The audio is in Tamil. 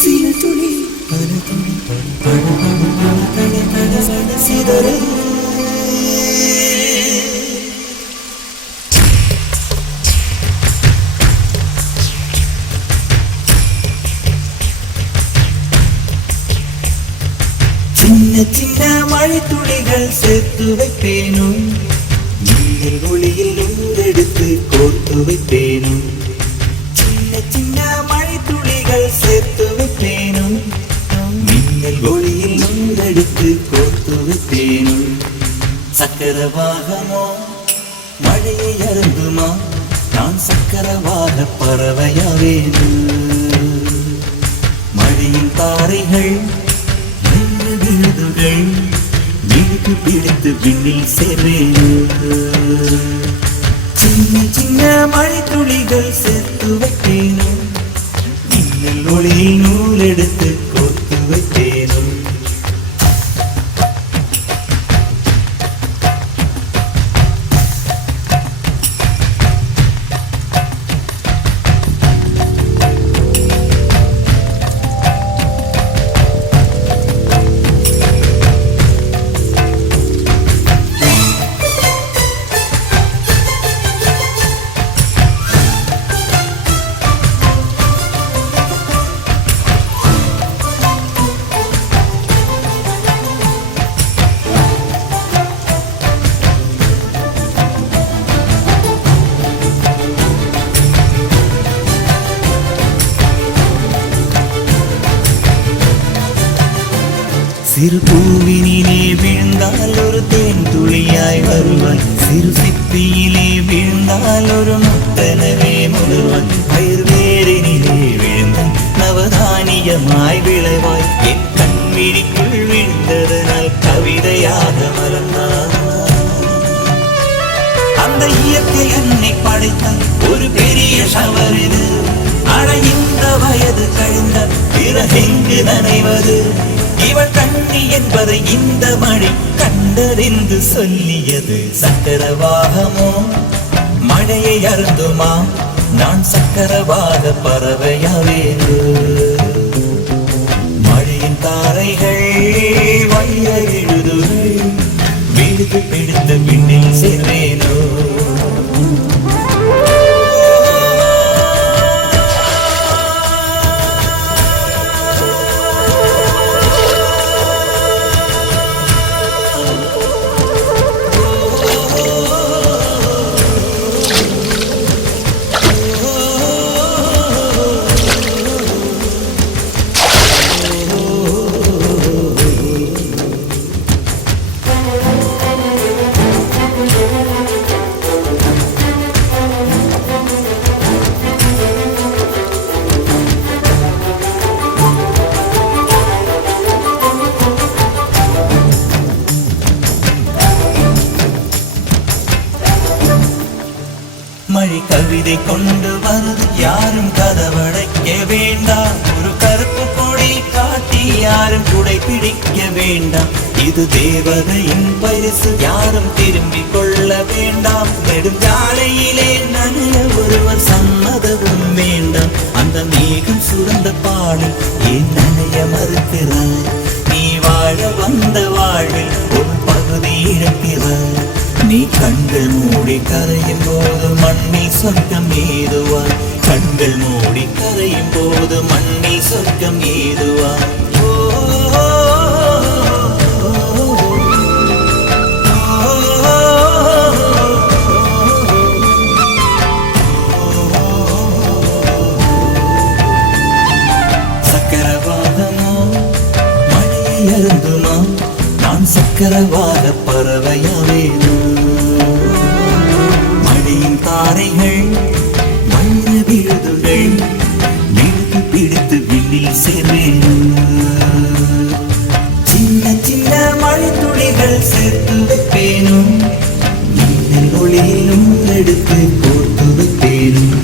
சிறு துளி பல துளி பட பட பட பட சிதறு சின்ன சின்ன மழை துளிகள் சேர்த்து வைப்பேனும் மின்னல் ஒளியில் நூறெடுத்து கோர்த்து வைப்பேனும் சின்ன சின்ன மழை துளிகள் சேர்த்து வைப்பேனும் மின்னல் ஒளியில் நூறெடுத்து கோர்த்து வைப்பேனும் சக்கரவாகமோ மழையை அருந்துமா நான் சக்கரவாக பறவையாவேனும் மழையின் தாரைகள் விழுது பிடித்து விண்ணில் சேர்வேன் சின்ன சின்ன மழை துளிகள் சேர்த்து வைப்பேனும் மின்னல் ஒளியில் நூல் எடுத்து கோர்த்து வைப்பேனும் சிறு பூவினிலே விழுந்தால் ஒரு தேன் துளியாய் வருவாய் சிறு சிப்பியிலே விழுந்தால் ஒரு முத்தனவே முழுவாய் பயிர் வேரினிலே விழுந்தால் நவதானியமாய் விளைவாய் என் கண்விழிக்குள் விழுந்ததனால் கவிதையாக மலர்ந்தார் அந்த இயற்கை என்னை படைத்தால் ஒரு பெரிய ஷவர் இது அடைந்த வயது கழிந்த பிறகெங்கு நனைவது இவள் கண்ணி என்பதை இந்த மழை கண்டறிந்து சொல்லியது சக்கரவாகமோ மழையை அருந்துமா நான் சக்கரவாக பறவையாவேன் மழையின் தாரைகள் வைர எழுதுகள் விழுது பிடித்த விண்ணில் சேர்வேனோ மழை கவிதை கொண்டு வருது யாரும் கதவடைக்க வேண்டாம் ஒரு கருப்பு கொடை காட்டி யாரும் குடை பிடிக்க வேண்டாம் இது தேவதையின் பரிசு யாரும் திரும்பிக் கொள்ள வேண்டாம் நெடுஞ்சாலையிலே நனைய ஒருவர் சம்மதமும் வேண்டாம் அந்த மேகம் சுரந்த பாடல் ஏன் நனைய மறுக்கிறாய் நீ வாழ வந்த வாழ்வில் ஒரு பகுதி இழக்கிறாய் நீ கண்கள் மூடி கரையும் போது மண்ணில் சொர்க்கம் ஏதுவாய் கண்கள் மூடி கரையும் போது மண்ணில் சொர்க்கம் ஏதுவாய் சக்கரவாகமோ மழையை அருந்துமா நான் சக்கரவாக பறவையாவேனோ மழையின் தாரைகள் வைர விழுதுகள் விழுது பிடித்து விண்ணில் சேர்வேனோ சின்ன சின்ன மழை துளிகள் சேர்த்து வைப்பேனும் மின்னல் ஒளியிலும் எடுத்து கோர்த்து வைப்பேனும்